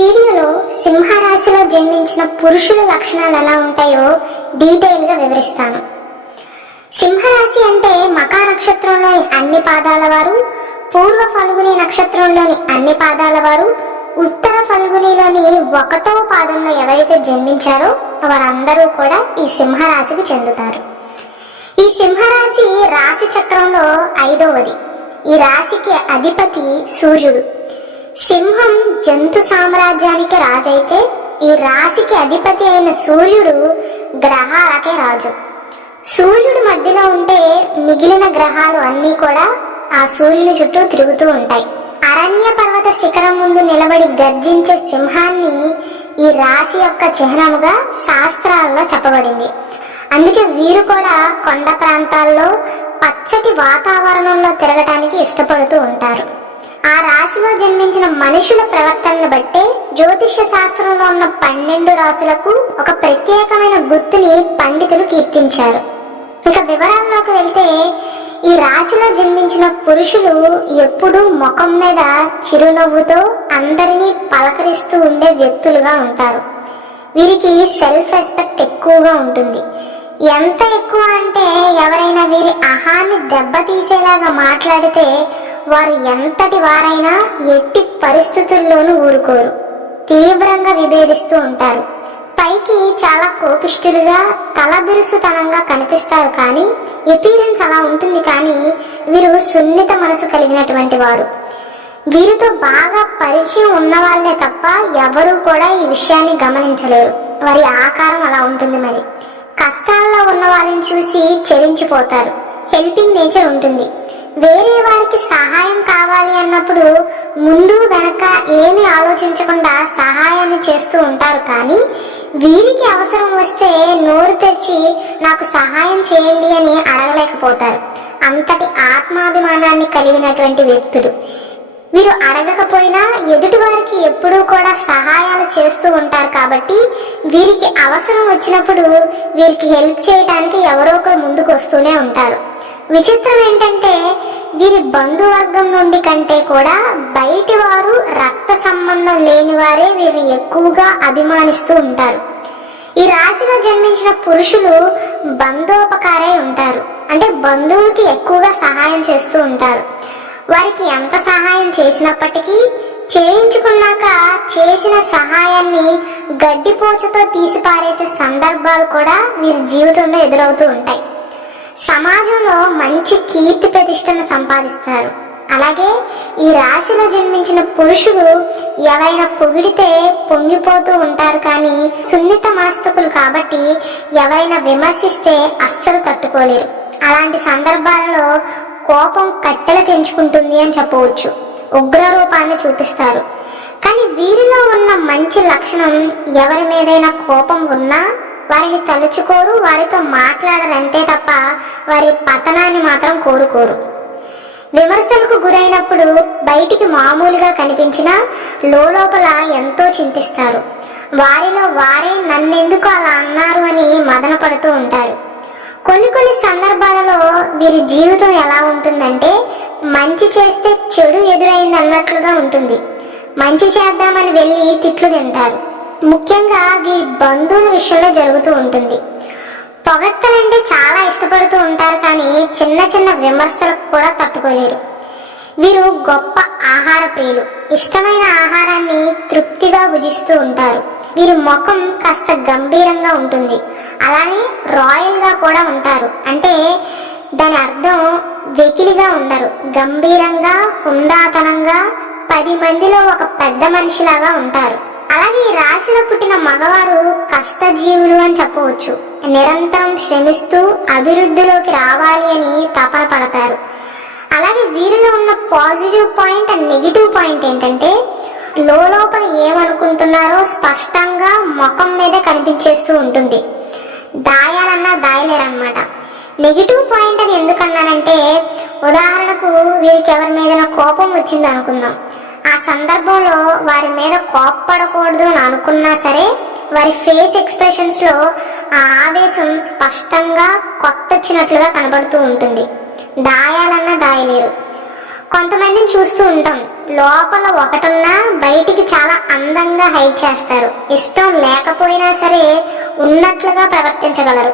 వీడియోలో సింహరాశిలో జన్మించిన పురుషుల లక్షణాలు ఎలా ఉంటాయో డీటెయిల్గా వివరిస్తాను. సింహరాశి అంటే మకా నక్షత్రంలోని అన్ని పాదాల వారు, పూర్వ ఫల్గుని నక్షత్రంలోని అన్ని పాదాల వారు, ఉత్తర ఫల్గునిలోని 1వ పాదంలో ఎవరైతే జన్మించారో వారందరూ కూడా ఈ సింహరాశికి చెందుతారు. ఈ సింహరాశి రాశి చక్రంలో 5వది. ఈ రాశికి అధిపతి సూర్యుడు. సింహం జంతు సామ్రాజ్యానికి రాజు అయితే ఈ రాశికి అధిపతి అయిన సూర్యుడు గ్రహాలకే రాజు. సూర్యుడు మధ్యలో ఉంటే మిగిలిన గ్రహాలు అన్నీ కూడా ఆ సూర్యుని చుట్టూ తిరుగుతూ ఉంటాయి. అరణ్య పర్వత శిఖరం ముందు నిలబడి గర్జించే సింహాన్ని ఈ రాశి యొక్క చిహ్నముగా శాస్త్రాలలో చెప్పబడింది. అందుకే వీరు కూడా కొండ ప్రాంతాల్లో పచ్చటి వాతావరణంలో తిరగటానికి ఇష్టపడుతూ ఉంటారు. ఆ రాశిలో జన్మించిన మనుషుల ప్రవర్తనను బట్టే జ్యోతిష్య శాస్త్రంలో ఉన్న 12 రాశులకు ఒక ప్రత్యేకమైన గుర్తుని పండితులు కీర్తించారు. ఇక వివరాల్లోకి వెళ్తే ఈ రాశిలో జన్మించిన పురుషులు ఎప్పుడూ ముఖం మీద చిరునవ్వుతో అందరినీ పలకరిస్తూ ఉండే వ్యక్తులుగా ఉంటారు. వీరికి సెల్ఫ్ రెస్పెక్ట్ ఎక్కువగా ఉంటుంది. ఎంత ఎక్కువ అంటే ఎవరైనా వీరి అహాన్ని దెబ్బతీసేలాగా మాట్లాడితే వారు ఎంతటి వారైనా ఎట్టి పరిస్థితుల్లోనూ ఊరుకోరు. తీవ్రంగా విభేదిస్తూ ఉంటారు. పైకి చాలా కోపిష్ఠులుగా తలబిరుసుతనంగా కనిపిస్తారు, కానీ ఎపీరెన్స్ అలా ఉంటుంది. కానీ వీరు సున్నిత మనసు కలిగినటువంటి వారు. వీరితో బాగా పరిచయం ఉన్న వాళ్ళే తప్ప ఎవరు కూడా ఈ విషయాన్ని గమనించలేరు. వారి ఆకారం అలా ఉంటుంది. మరి కష్టాల్లో ఉన్న వాళ్ళని చూసి చెలించిపోతారు. హెల్పింగ్ నేచర్ ఉంటుంది. వేరే వారికి సహాయం కావాలి అన్నప్పుడు ముందు వెనక ఏమి ఆలోచించకుండా సహాయాన్ని చేస్తూ ఉంటారు. కానీ వీరికి అవసరం వస్తే నోరు తెచ్చి నాకు సహాయం చేయండి అని అడగలేకపోతారు. అంతటి ఆత్మాభిమానాన్ని కలిగినటువంటి వ్యక్తులు వీరు. అడగకపోయినా ఎదుటి వారికి ఎప్పుడూ కూడా సహాయాలు చేస్తూ ఉంటారు. కాబట్టి వీరికి అవసరం వచ్చినప్పుడు వీరికి హెల్ప్ చేయడానికి ఎవరో ఒకరు ముందుకు వస్తూనే ఉంటారు. విచిత్రం ఏంటంటే వీరి బంధువర్గం నుండి కంటే కూడా బయటి వారు, రక్త సంబంధం లేని వారే వీరిని ఎక్కువగా అభిమానిస్తూ ఉంటారు. ఈ రాశిలో జన్మించిన పురుషులు బంధోపకారై ఉంటారు. అంటే బంధువులకి ఎక్కువగా సహాయం చేస్తూ ఉంటారు. వారికి ఎంత సహాయం చేసినప్పటికీ చేయించుకున్నాక చేసిన సహాయాన్ని గడ్డిపోచతో తీసి పారేసే సందర్భాలు కూడా వీరి జీవితంలో ఎదురవుతూ ఉంటాయి. సమాజంలో మంచి కీర్తి ప్రతిష్టను సంపాదిస్తారు. అలాగే ఈ రాశిలో జన్మించిన పురుషులు ఎవరైనా పొగిడితే పొంగిపోతూ ఉంటారు. కానీ సున్నిత మనస్తకులు కాబట్టి ఎవరైనా విమర్శిస్తే అస్సలు తట్టుకోలేరు. అలాంటి సందర్భాలలో కోపం కట్టెలు తెంచుకుంటుంది అని చెప్పవచ్చు. ఉగ్ర రూపాన్ని చూపిస్తారు. కానీ వీరిలో ఉన్న మంచి లక్షణం ఎవరి మీదైనా కోపం ఉన్నా వారిని తలుచుకోరు, వారితో మాట్లాడరు అంతే తప్ప వారి పతనాన్ని మాత్రం కోరుకోరు. విమర్శలకు గురైనప్పుడు బయటికి మామూలుగా కనిపించినా లోపల ఎంతో చింతిస్తారు. వారిలో వారే నన్నెందుకు అలా అన్నారు అని మదన పడుతూ ఉంటారు. కొన్ని సందర్భాలలో వీరి జీవితం ఎలా ఉంటుందంటే మంచి చేస్తే చెడు ఎదురైంది అన్నట్లుగా ఉంటుంది. మంచి చేద్దామని వెళ్ళి తిట్లు తింటారు. ముఖ్యంగా వీరి బంధువుల విషయంలో జరుగుతూ ఉంటుంది. పొగడ్తలంటే చాలా ఇష్టపడుతూ ఉంటారు. కానీ చిన్న విమర్శలకు కూడా తట్టుకోలేరు. వీరు గొప్ప ఆహార ప్రియులు. ఇష్టమైన ఆహారాన్ని తృప్తిగా భుజిస్తూ ఉంటారు. వీరి ముఖం కాస్త గంభీరంగా ఉంటుంది. అలానే రాయల్గా కూడా ఉంటారు. అంటే దాని అర్థం వెకిలిగా ఉండరు. గంభీరంగా, హుందాతనంగా 10 మందిలో ఒక పెద్ద మనిషిలాగా ఉంటారు. అలాగే ఈ రాశిలో పుట్టిన మగవారు కష్టజీవులు అని చెప్పవచ్చు. నిరంతరం శ్రమిస్తూ అభివృద్ధిలోకి రావాలి అని తపన పడతారు. అలాగే వీరిలో ఉన్న positive point and negative point ఏంటంటే లోపల ఏమనుకుంటున్నారో స్పష్టంగా ముఖం మీదే కనిపించేస్తూ ఉంటుంది. దాయాలన్నా దాయలేరన్నమాట. నెగిటివ్ పాయింట్ అని ఎందుకన్నానంటే ఉదాహరణకు వీరికి ఎవరి మీద కోపం వచ్చింది అనుకుందాం. ఆ సందర్భంలో వారి మీద కోప్పడకూడదు అని అనుకున్నా సరే వారి ఫేస్ ఎక్స్ప్రెషన్స్ లో ఆ ఆవేశం స్పష్టంగా కొట్టొచ్చినట్లుగా కనబడుతూ ఉంటుంది. దాయాలన్నా దాయలేరు. కొంతమందిని చూస్తూ ఉంటాం, లోపల ఒకటున్నా బయటికి చాలా అందంగా హైడ్ చేస్తారు. ఇష్టం లేకపోయినా సరే ఉన్నట్లుగా ప్రవర్తించగలరు.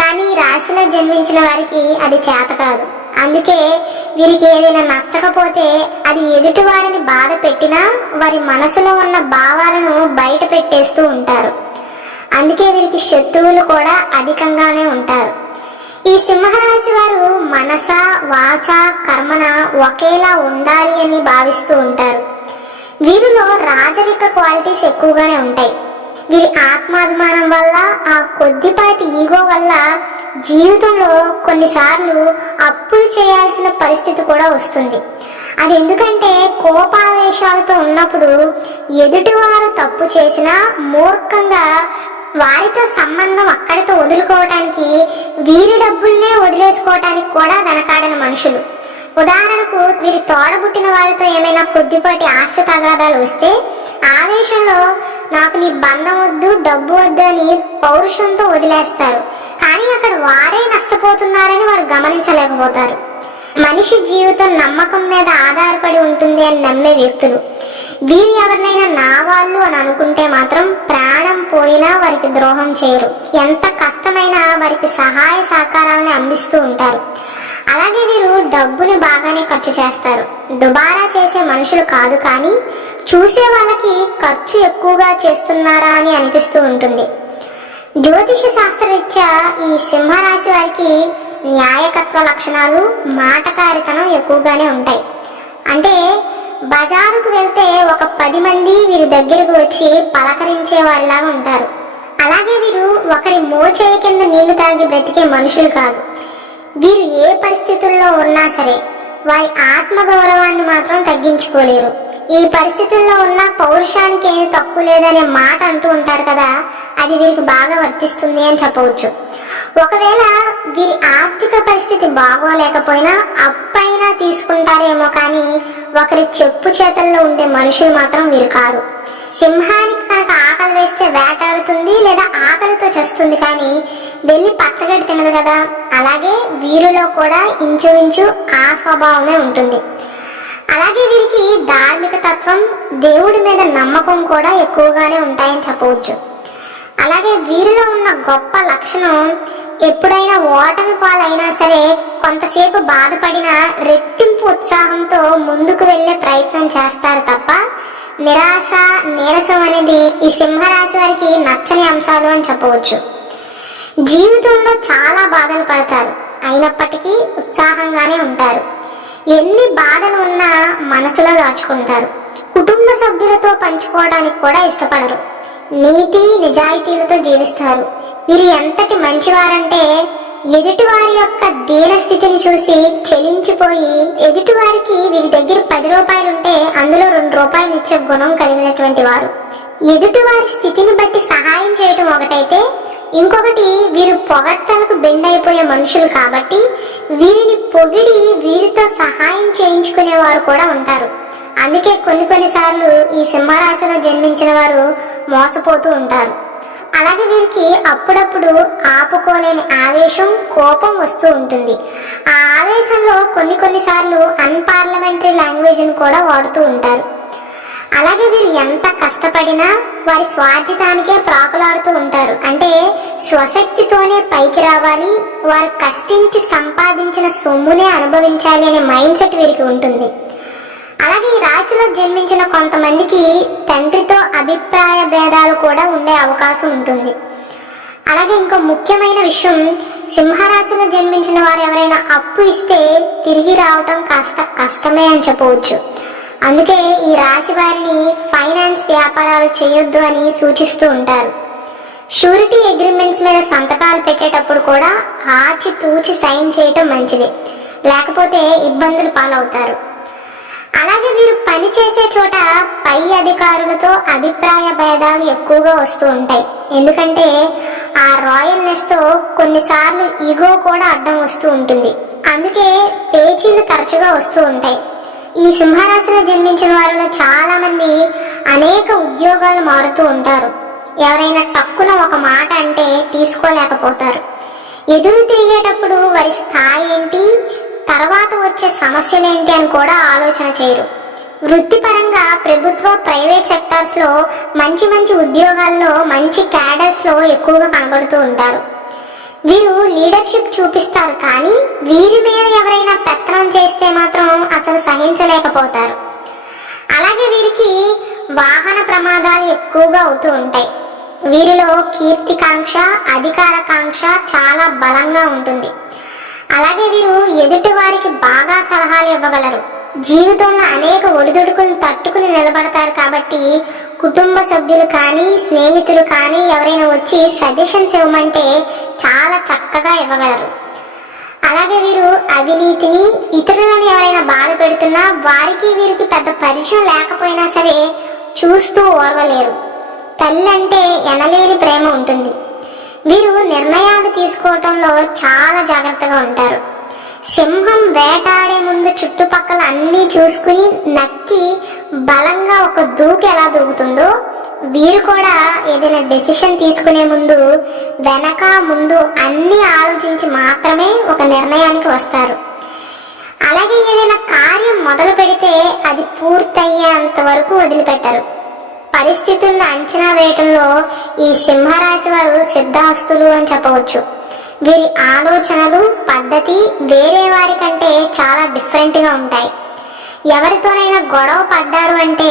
కానీ ఈ రాశిలో జన్మించిన వారికి అది చేత కాదు. అందుకే వీరికి ఏదైనా నచ్చకపోతే అది ఎదుటి వారిని బాధ పెట్టినా వారి మనసులో ఉన్న భావాలను బయట పెట్టేస్తూ ఉంటారు. అందుకే వీరికి శత్రువులు కూడా అధికంగానే ఉంటారు. ఈ సింహరాశి వారు మనస వాచ కర్మన ఒకేలా ఉండాలి అని భావిస్తూ ఉంటారు. వీరిలో రాజరిక క్వాలిటీస్ ఎక్కువగానే ఉంటాయి. వీరి ఆత్మాభిమానం వల్ల, ఆ కొద్దిపాటి ఈగో వల్ల జీవితంలో కొన్నిసార్లు అప్పులు చేయాల్సిన పరిస్థితి కూడా వస్తుంది. అది ఎందుకంటే కోపావేశాలతో ఉన్నప్పుడు ఎదుటివారు తప్పు చేసినా మూర్ఖంగా వారితో సంబంధం అక్కడితో వదులుకోవటానికి, వీరి డబ్బుల్నే వదిలేసుకోవటానికి కూడా వెనకాడని మనుషులు. ఉదాహరణకు వీరి తోడబుట్టిన వారితో ఏమైనా కొద్దిపాటి ఆస్తి తగాదాలు వస్తే ఆవేశంలో నాకు నీ బంధం వద్దు, డబ్బు వద్దు అని పౌరుషంతో వదిలేస్తారు. కానీ అక్కడ వారే నష్టపోతున్నారని వారు గమనించలేకపోతారు. మనిషి జీవితం నమ్మకం మీద ఆధారపడి ఉంటుంది అని నమ్మే వ్యక్తులు. వీరు ఎవరినైనా నా వాళ్ళు అని అనుకుంటే మాత్రం ప్రాణం పోయినా వారికి ద్రోహం చేయరు. ఎంత కష్టమైనా వారికి సహాయ సహకారాలను అందిస్తూ ఉంటారు. అలాగే వీరు డబ్బుని బాగానే ఖర్చు చేస్తారు. దుబారా చేసే మనుషులు కాదు, కానీ చూసే వాళ్ళకి ఖర్చు ఎక్కువగా చేస్తున్నారా అని అనిపిస్తూ ఉంటుంది. జ్యోతిష శాస్త్రరీత్యా ఈ సింహరాశి వారికి న్యాయకత్వ లక్షణాలు, మాటకారితనం ఎక్కువగానే ఉంటాయి. అంటే బజారుకు వెళ్తే ఒక 10 మంది వీరి దగ్గరకు వచ్చి పలకరించే వాళ్ళలాగా ఉంటారు. అలాగే వీరు ఒకరి మోచేయి కింద నీళ్లు తాగి బ్రతికే మనుషులు కాదు. వీరు ఏ పరిస్థితుల్లో ఉన్నా సరే వారి ఆత్మగౌరవాన్ని మాత్రం తగ్గించుకోలేరు. ఈ పరిస్థితుల్లో ఉన్న పౌరుషానికి ఏమి తక్కువ లేదనే మాట అంటూ ఉంటారు కదా, అది వీరికి బాగా వర్తిస్తుంది అని చెప్పవచ్చు. ఒకవేళ వీరి ఆర్థిక పరిస్థితి బాగోలేకపోయినా అప్పైనా తీసుకుంటారేమో, కానీ ఒకరి చెప్పు చేతల్లో ఉండే మనుషులు మాత్రం వీరు కారు. సింహానికి కనుక ఆకలి వేస్తే వేటాడుతుంది, లేదా ఆకలితో చస్తుంది, కానీ వెళ్ళి పచ్చగడ్డి తినదు కదా. అలాగే వీరిలో కూడా ఇంచుమించు ఆ స్వభావమే ఉంటుంది. అలాగే వీరికి ధార్మిక తత్వం, దేవుడి మీద నమ్మకం కూడా ఎక్కువగానే ఉంటాయని చెప్పవచ్చు. అలాగే వీరిలో ఉన్న గొప్ప లక్షణం, ఎప్పుడైనా ఓటమి పాలైనా సరే కొంతసేపు బాధపడిన రెట్టింపు ఉత్సాహంతో ముందుకు వెళ్లే ప్రయత్నం చేస్తారు తప్ప నిరాశ, నీరసం అనేది ఈ సింహరాశి వారికి నచ్చని అంశాలు అని చెప్పవచ్చు. జీవితంలో చాలా బాధలు పడతారు, అయినప్పటికీ ఉత్సాహంగానే ఉంటారు. ఎన్ని బాధలు ఉన్నా మనసులో దాచుకుంటారు. కుటుంబ సభ్యులతో పంచుకోవడానికి కూడా ఇష్టపడరు. నీతి నిజాయితీలతో జీవిస్తారు. వీరు ఎంతటి మంచివారంటే ఎదుటివారి యొక్క దీన స్థితిని చూసి చెలించిపోయి, ఎదుటివారికి వీరి దగ్గర 10 రూపాయలుంటే అందులో 2 రూపాయలు ఇచ్చే గుణం కలిగినటువంటి వారు. ఎదుటివారి స్థితిని బట్టి సహాయం చేయటం ఒకటైతే, ఇంకొకటి వీరు పొగడ్తలకు బెండ్ అయిపోయే మనుషులు కాబట్టి వీరిని పొగిడి వీరితో సహాయం చేయించుకునేవారు కూడా ఉంటారు. అందుకే కొన్నిసార్లు ఈ సింహరాశిలో జన్మించిన వారు మోసపోతూ ఉంటారు. అలాగే వీరికి అప్పుడప్పుడు ఆపుకోలేని ఆవేశం, కోపం వస్తూ ఉంటుంది. ఆ ఆవేశంలో కొన్నిసార్లు అన్పార్లమెంటరీ లాంగ్వేజ్ని కూడా వాడుతూ ఉంటారు. అలాగే వీరు ఎంత కష్టపడినా వారి స్వార్జితానికే ప్రాకులాడుతూ ఉంటారు. అంటే స్వశక్తితోనే పైకి రావాలి, వారు కష్టించి సంపాదించిన సొమ్మునే అనుభవించాలి అనే మైండ్ సెట్ వీరికి ఉంటుంది. అలాగే ఈ రాశిలో జన్మించిన కొంతమందికి తండ్రితో అభిప్రాయ భేదాలు కూడా ఉండే అవకాశం ఉంటుంది. అలాగే ఇంకో ముఖ్యమైన విషయం, సింహరాశిలో జన్మించిన వారు ఎవరైనా అప్పు ఇస్తే తిరిగి రావటం కాస్త కష్టమే అని చెప్పవచ్చు. అందుకే ఈ రాశి వారిని ఫైనాన్స్ వ్యాపారాలు చేయొద్దు అని సూచిస్తూ ఉంటారు. షూరిటీ అగ్రిమెంట్స్ మీద సంతకాలు పెట్టేటప్పుడు కూడా ఆచితూచి సైన్ చేయటం మంచిది, లేకపోతే ఇబ్బందులు పాలవుతారు. అలాగే వీరు పని చేసే చోట పై అధికారులతో అభిప్రాయ భేదాలు ఎక్కువగా వస్తూ ఉంటాయి. ఎందుకంటే ఆ రాయల్నెస్ తో కొన్నిసార్లు ఈగో కూడా అడ్డం వస్తూ ఉంటుంది. అందుకే పేచీలు తరచుగా వస్తూ ఉంటాయి. ఈ సింహరాశిలో జన్మించిన వారిలో చాలా మంది అనేక ఉద్యోగాలు మారుతూ ఉంటారు. ఎవరైనా టక్కున ఒక మాట అంటే తీసుకోలేకపోతారు. ఎదురు తిరిగేటప్పుడు వారి స్థాయి ఏంటి, తర్వాత వచ్చే సమస్యలేంటి అని కూడా ఆలోచన చేయరు. వృత్తిపరంగా ప్రభుత్వ ప్రైవేట్ సెక్టార్స్ లో మంచి మంచి ఉద్యోగాల్లో మంచి క్యాడర్స్ లో ఎక్కువగా కనబడుతూ ఉంటారు. వీరు లీడర్షిప్ చూపిస్తారు, కానీ వీరి మీద ఎవరైనా పెత్తనం చేస్తే మాత్రం అసలు సహించలేకపోతారు. అలాగే వీరికి వాహన ప్రమాదాలు ఎక్కువగా అవుతూ ఉంటాయి. వీరిలో కీర్తికాంక్ష, అధికారకాంక్ష చాలా బలంగా ఉంటుంది. అలాగే వీరు ఎదుటి వారికి బాగా సలహాలు ఇవ్వగలరు. జీవితంలో అనేక ఒడిదుడుకులను తట్టుకుని నిలబడతారు. కాబట్టి కుటుంబ సభ్యులు కానీ స్నేహితులు కానీ ఎవరైనా వచ్చి సజెషన్స్ ఇవ్వమంటే చాలా చక్కగా ఇవ్వగలరు. అలాగే వీరు అవినీతిని, ఇతరులను ఎవరైనా బాధ పెడుతున్నా వారికి వీరికి పెద్ద పరిచయం లేకపోయినా సరే చూస్తూ ఓర్వలేరు. తల్లి అంటే ఎనలేని ప్రేమ ఉంటుంది. వీరు నిర్ణయాలు తీసుకోవటంలో చాలా జాగ్రత్తగా ఉంటారు. సింహం వేటాడే ముందు చుట్టుపక్కల అన్నీ చూసుకుని నక్కి బలంగా ఒక దూకు ఎలా దూకుతుందో, వీరు కూడా ఏదైనా డెసిషన్ తీసుకునే ముందు వెనక ముందు అన్నీ ఆలోచించి మాత్రమే ఒక నిర్ణయానికి వస్తారు. అలాగే ఏదైనా కార్యం మొదలు పెడితే అది పూర్తయ్యేంత వరకు వదిలిపెట్టరు. పరిస్థితులను అంచనా వేయటంలో ఈ సింహరాశి వారు సిద్ధహస్తులు అని చెప్పవచ్చు. వీరి ఆలోచనలు, పద్ధతి వేరే వారి కంటే చాలా డిఫరెంట్గా ఉంటాయి. ఎవరితోనైనా గొడవ పడ్డారు అంటే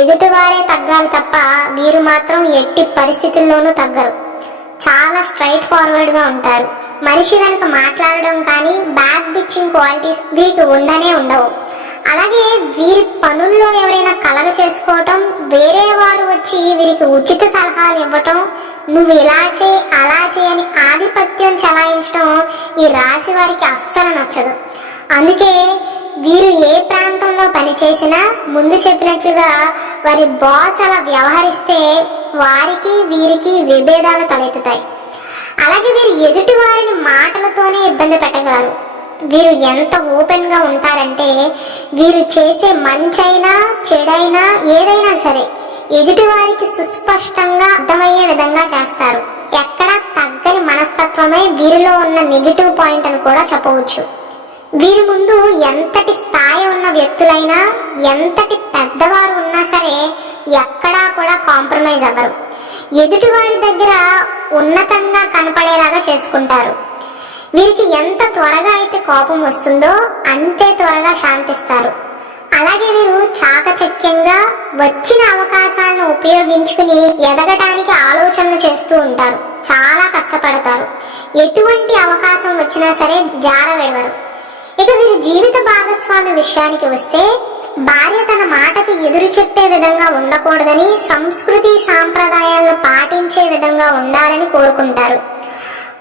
ఎదుటివారే తగ్గాలి తప్ప వీరు మాత్రం ఎట్టి పరిస్థితుల్లోనూ తగ్గరు. చాలా స్ట్రైట్ ఫార్వర్డ్గా ఉంటారు. మనిషి వెనుక మాట్లాడడం కానీ బ్యాక్ బిచ్చింగ్ క్వాలిటీస్ వీరికి ఉండనే ఉండవు. అలాగే వీరి పనుల్లో ఎవరైనా కలగ చేసుకోవటం, వేరే వారు వచ్చి వీరికి ఉచిత సలహాలు ఇవ్వటం, నువ్వు ఇలా చేయి అలా చేయి అని ఆధిపత్యం చలాయించడం ఈ రాశి వారికి అస్సలు నచ్చదు. అందుకే వీరు ఏ ప్రాంతంలో పనిచేసినా ముందు చెప్పినట్లుగా వారి బాస్ అలా వ్యవహరిస్తే వారికి వీరికి విభేదాలు తలెత్తుతాయి. అలాగే వీరు ఎదుటి వారిని మాటలతోనే ఇబ్బంది పెట్టగలరు. వీరు ఎంత ఓపెన్ గా ఉంటారంటే వీరు చేసే మంచైనా చెడైనా ఏదైనా సరే ఎదుటి వారికి సుస్పష్టంగా అర్థమయ్యే విధంగా చేస్తారు. ఎక్కడా తగ్గని మనస్తత్వమే వీరిలో ఉన్న నెగిటివ్ పాయింట్ అని కూడా చెప్పవచ్చు. వీరి ముందు ఎంతటి స్థాయి ఉన్న వ్యక్తులైనా, ఎంతటి పెద్దవారు ఉన్నా సరే ఎక్కడా కూడా కాంప్రమైజ్ అవ్వరు. ఎదుటి వారి దగ్గర ఉన్నతంగా కనపడేలాగా చేసుకుంటారు. వీరికి ఎంత త్వరగా అయితే కోపం వస్తుందో అంతే త్వరగా శాంతిస్తారు. అలాగే వీరు చాకచక్యంగా వచ్చిన అవకాశాలను ఉపయోగించుకుని ఎదగటానికి ఆలోచనలు చేస్తూ ఉంటారు. చాలా కష్టపడతారు. ఎటువంటి అవకాశం వచ్చినా సరే జార విడవరు. ఇక వీరి జీవిత భాగస్వామి విషయానికి వస్తే, భార్య తన మాటకు ఎదురు చెప్పే విధంగా ఉండకూడదని, సంస్కృతి సాంప్రదాయాలను పాటించే విధంగా ఉండాలని కోరుకుంటారు.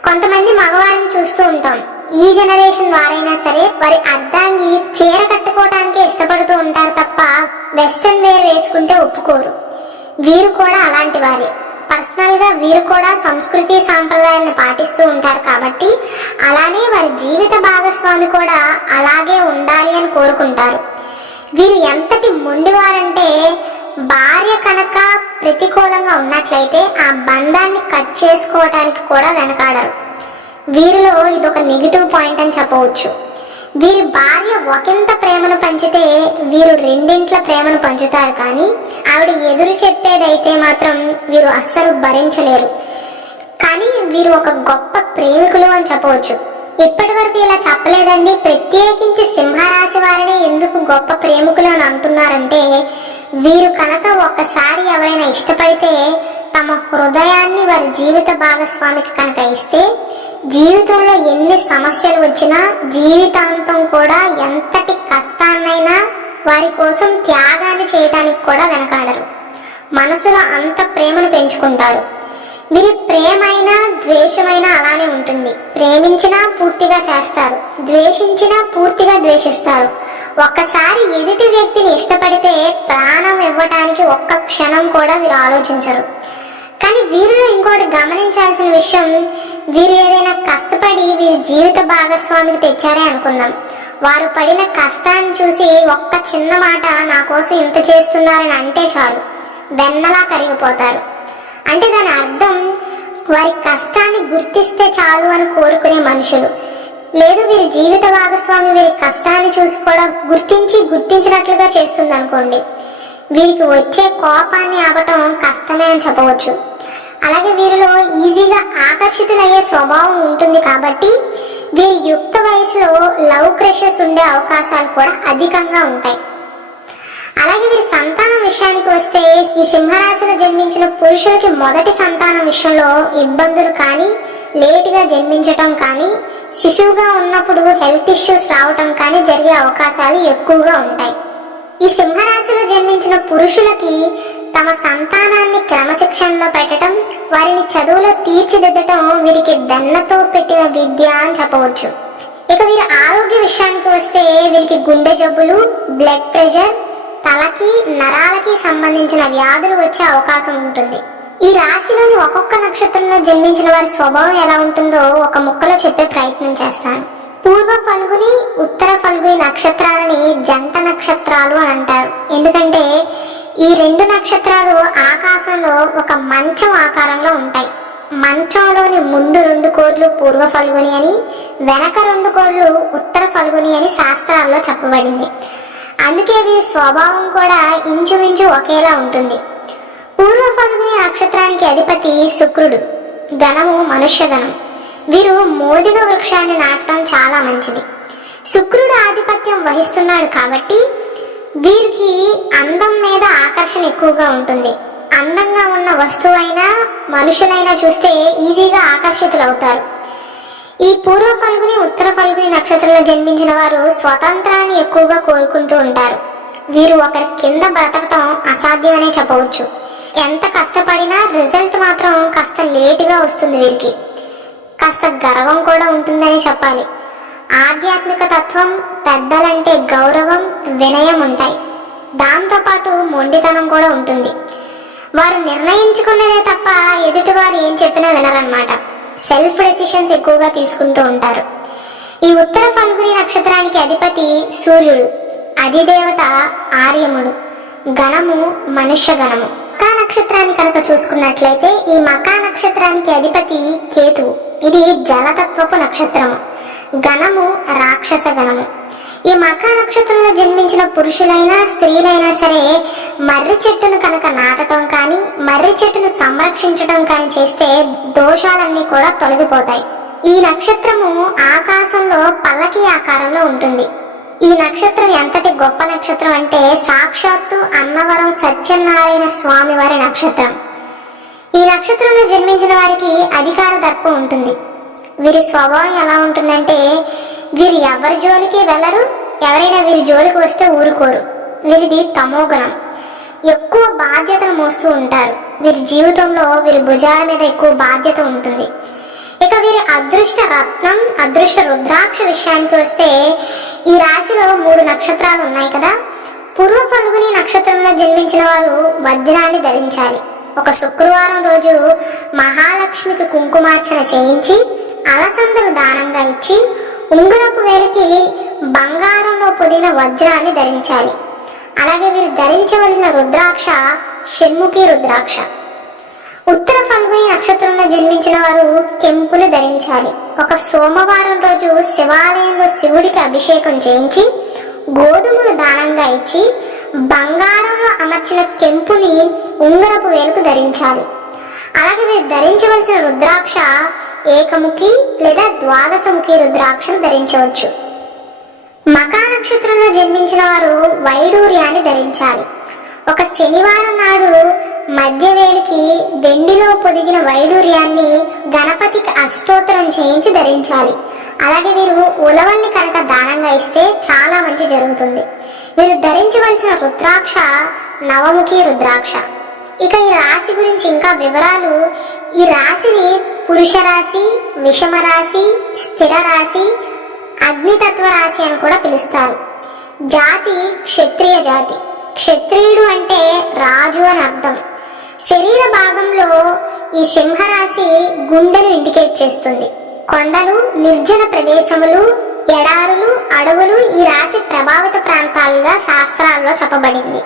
కొంతమంది మగవారిని చూస్తూ ఉంటాం. ఈ జనరేషన్ వారైనా సరే వారి అర్ధాంగి చీర కట్టుకోవడానికి ఇష్టపడుతూ ఉంటారు తప్ప వెస్టర్న్ వేర్ వేసుకుంటే ఒప్పుకోరు. వీరు కూడా అలాంటి వారే. పర్సనల్ గా వీరు కూడా సంస్కృతి సాంప్రదాయాలను పాటిస్తూ ఉంటారు. కాబట్టి అలానే వారి జీవిత భాగస్వామి కూడా అలాగే ఉండాలి అని కోరుకుంటారు. వీరు ఎంతటి మొండివారంటే భార్య కనుక ప్రతికూలంగా ఉన్నట్లయితే ఆ బంధాన్ని కట్ చేసుకోవడానికి కూడా వెనకాడరు. వీరిలో ఇదొక నెగిటివ్ పాయింట్ అని చెప్పవచ్చు. వీరి భార్య ఒకంత ప్రేమను పంచితే వీరు రెండింట్ల ప్రేమను పంచుతారు. కానీ ఆవిడ ఎదురు చెప్పేదైతే మాత్రం వీరు అస్సలు భరించలేరు. కానీ వీరు ఒక గొప్ప ప్రేమికులు అని చెప్పవచ్చు. ఇప్పటి వరకు ఇలా చెప్పలేదండి. ప్రత్యేకించి సింహరాశి వారిని ఎందుకు గొప్ప ప్రేమికులు అని అంటున్నారంటే, వీరు కనుక ఒక్కసారి ఎవరైనా ఇష్టపడితే తమ హృదయాన్ని వారి జీవిత భాగస్వామికి కనుక ఇస్తే జీవితంలో ఎన్ని సమస్యలు వచ్చినా జీవితాంతం కూడా ఎంతటి కష్టాన్నైనా వారి కోసం త్యాగాన్ని చేయటానికి కూడా వెనకాడరు. మనసులో అంత ప్రేమను పెంచుకుంటారు. వీరి ప్రేమైనా ద్వేషమైనా అలానే ఉంటుంది. ప్రేమించినా పూర్తిగా చేస్తారు, ద్వేషించినా పూర్తిగా ద్వేషిస్తారు. ఒక్కసారి ఎదుటి వ్యక్తిని ఇష్టపడితే ప్రాణం ఇవ్వటానికి ఒక్క క్షణం కూడా వీరు ఆలోచించరు. కానీ వీరిలో ఇంకోటి గమనించాల్సిన విషయం, వీరు ఏదైనా కష్టపడి వీరి జీవిత భాగస్వామికి తెచ్చారే అనుకుందాం. వారు పడిన కష్టాన్ని చూసి ఒక్క చిన్న మాట నా కోసం ఇంత చేస్తున్నారని అంటే చాలు వెన్నలా కరిగిపోతారు. అంటే దాని అర్థం వారి కష్టాన్ని గుర్తిస్తే చాలు అని కోరుకునే మనుషులు. లేదు వీరి జీవిత భాగస్వామి వీరి కష్టాన్ని చూసి కూడా గుర్తించినట్లుగా చేస్తుంది అనుకోండి, వీరికి వచ్చే కోపాన్ని ఆపటం కష్టమే అని చెప్పవచ్చు. అలాగే వీరిలో ఈజీగా ఆకర్షితులయ్యే స్వభావం ఉంటుంది కాబట్టి వీరి యుక్త వయసులో లవ్ క్రషెస్ ఉండే అవకాశాలు కూడా అధికంగా ఉంటాయి. అలాగే వీరి సంతానం విషయానికి వస్తే ఈ సింహరాశిలో జన్మించిన పురుషులకి మొదటి సంతానం విషయంలో ఇబ్బందులు కానీ, లేటుగా జన్మించటం కానీ, శిశువుగా ఉన్నప్పుడు హెల్త్ ఇష్యూస్ రావటం కానీ జరిగే అవకాశాలు ఎక్కువగా ఉంటాయి. ఈ సింహరాశిలో జన్మించిన పురుషులకి తమ సంతానాన్ని క్రమశిక్షణలో పెట్టడం, వారిని చదువులో తీర్చిదిద్దటం వీరికి బెన్నతో పెట్టిన విద్య అని చెప్పవచ్చు. ఇక వీరి ఆరోగ్య విషయానికి వస్తే వీరికి గుండె జబ్బులు, బ్లడ్ ప్రెషర్, తలకి నరాలకి సంబంధించిన వ్యాధులు వచ్చే అవకాశం ఉంటుంది. ఈ రాశిలోని ఒక్కొక్క నక్షత్రంలో జన్మించిన వారి స్వభావం ఎలా ఉంటుందో ఒక ముక్కలో చెప్పే ప్రయత్నం చేస్తాను. పూర్వ ఫల్గుని, ఉత్తర ఫల్గుని నక్షత్రాలని జంట నక్షత్రాలు అని అంటారు. ఎందుకంటే ఈ రెండు నక్షత్రాలు ఆకాశంలో ఒక మంచం ఆకారంలో ఉంటాయి. మంచంలోని ముందు 2 కోర్లు పూర్వ ఫల్గుని అని, వెనక 2 కోర్లు ఉత్తర ఫల్గుని అని శాస్త్రాల్లో చెప్పబడింది. అందుకే వీరి స్వభావం కూడా ఇంచుమించు ఒకేలా ఉంటుంది. పూర్వ ఫల్గుని నక్షత్రానికి అధిపతి శుక్రుడు, గణము మనుష్య గణం. వీరు మోదిగ వృక్షాన్ని నాటడం చాలా మంచిది. శుక్రుడు ఆధిపత్యం వహిస్తున్నాడు కాబట్టి వీరికి అందం మీద ఆకర్షణ ఎక్కువగా ఉంటుంది. అందంగా ఉన్న వస్తువైనా మనుషులైనా చూస్తే ఈజీగా ఆకర్షితులవుతారు. ఈ పూర్వ ఫల్గుని, ఉత్తర ఫల్గుని నక్షత్రంలో జన్మించిన వారు స్వతంత్రాన్ని ఎక్కువగా కోరుకుంటూ ఉంటారు. వీరు ఒకరి కింద బ్రతకటం అసాధ్యమనే చెప్పవచ్చు. ఎంత కష్టపడినా రిజల్ట్ మాత్రం కాస్త లేటుగా వస్తుంది. వీరికి కాస్త గర్వం కూడా ఉంటుందని చెప్పాలి. ఆధ్యాత్మిక తత్వం, పెద్దలంటే గౌరవం, వినయం ఉంటాయి. దాంతోపాటు మొండితనం కూడా ఉంటుంది. వారు నిర్ణయించుకున్నదే తప్ప ఎదుటి వారు ఏం చెప్పినా వినరన్నమాట. సెల్ఫ్ డెసిషన్స్ ఎక్కువగా తీసుకుంటూ ఉంటారు. ఈ ఉత్తర ఫల్గుని నక్షత్రానికి అధిపతి సూర్యుడు, అధిదేవత ఆర్యముడు, గణము మనుష్య గణము. మకా నక్షత్రాన్ని కనుక చూసుకున్నట్లయితే ఈ మకా నక్షత్రానికి అధిపతి కేతువు. ఇది జలతత్వపు నక్షత్రము, గణము రాక్షస గణము. ఈ మకా నక్షత్రంలో జన్మించిన పురుషులైనా స్త్రీలైనా సరే మర్రి చెట్టును కనుక నాటడం కానీ, మర్రి చెట్టును సంరక్షించడం కానీ చేస్తే దోషాలన్నీ కూడా తొలగిపోతాయి. ఈ నక్షత్రము ఆకాశంలో పల్లకి ఆకారంలో ఉంటుంది. ఈ నక్షత్రం ఎంతటి గొప్ప నక్షత్రం అంటే సాక్షాత్తు అన్నవరం సత్యనారాయణ స్వామి వారి నక్షత్రం. ఈ నక్షత్రంలో జన్మించిన వారికి అధికార దర్పం ఉంటుంది. వీరి స్వభావం ఎలా ఉంటుందంటే వీరు ఎవరి జోలికి వెళ్ళరు, ఎవరైనా వీరి జోలికి వస్తే ఊరుకోరు. వీరిది తమోగుణం. ఎక్కువ బాధ్యతను మోస్తూ ఉంటారు. వీరి జీవితంలో వీరి భుజాల మీద ఎక్కువ బాధ్యత ఉంటుంది. ఇక వీరి అదృష్ట రత్నం, అదృష్ట రుద్రాక్ష విషయానికి వస్తే ఈ రాశిలో 3 నక్షత్రాలు ఉన్నాయి కదా. పూర్వ ఫల్గుని నక్షత్రంలో జన్మించిన వారు వజ్రాన్ని ధరించాలి. ఒక శుక్రవారం రోజు మహాలక్ష్మికి కుంకుమార్చన చేయించి అలసందలు దానంగా ఇచ్చి ఉంగరపు వేలికి బంగారంలో పొదిన వజ్రాన్ని ధరించాలి. అలాగే వీరు ధరించవలసిన రుద్రాక్ష షణ్ముఖి రుద్రాక్ష. ఉత్తర ఫల్గుని నక్షత్రంలో జన్మించిన వారు కెంపులు ధరించాలి. ఒక సోమవారం రోజు శివాలయంలో శివుడికి అభిషేకం చేయించి గోధుమలు దానంగా ఇచ్చి బంగారంలో అమర్చిన కెంపుని ఉంగరపు వేలుకు ధరించాలి. అలాగే వీరు ధరించవలసిన రుద్రాక్ష ఏకముఖి లేదా ద్వాదశముఖి రుద్రాక్షను ధరించవచ్చు. మకా నక్షత్రంలో జన్మించిన వారు వైడూర్యాన్ని ధరించాలి. ఒక శనివారం నాడు మధ్యవేలికి వెండిలో పొదిగిన వైడూర్యాన్ని గణపతికి అష్టోత్తరం చేయించి ధరించాలి. అలాగే వీరు ఉలవల్ని కనుక దానంగా ఇస్తే చాలా మంచి జరుగుతుంది. వీరు ధరించవలసిన రుద్రాక్ష నవముఖి రుద్రాక్ష. ఇక ఈ రాశి గురించి ఇంకా వివరాలు, ఈ రాశిని పురుష రాశి, విషమ రాశి, స్థిర రాశి, అగ్నితత్వ రాశి అని కూడా పిలుస్తారు. జాతి క్షత్రియ జాతి. క్షత్రియుడు అంటే రాజు అని అర్థం. శరీర భాగంలో ఈ సింహరాశి గుండెను ఇండికేట్ చేస్తుంది. కొండలు, నిర్జన ప్రదేశములు, ఎడారులు, అడవులు ఈ రాశి ప్రభావిత ప్రాంతాలుగా శాస్త్రాల్లో చెప్పబడింది.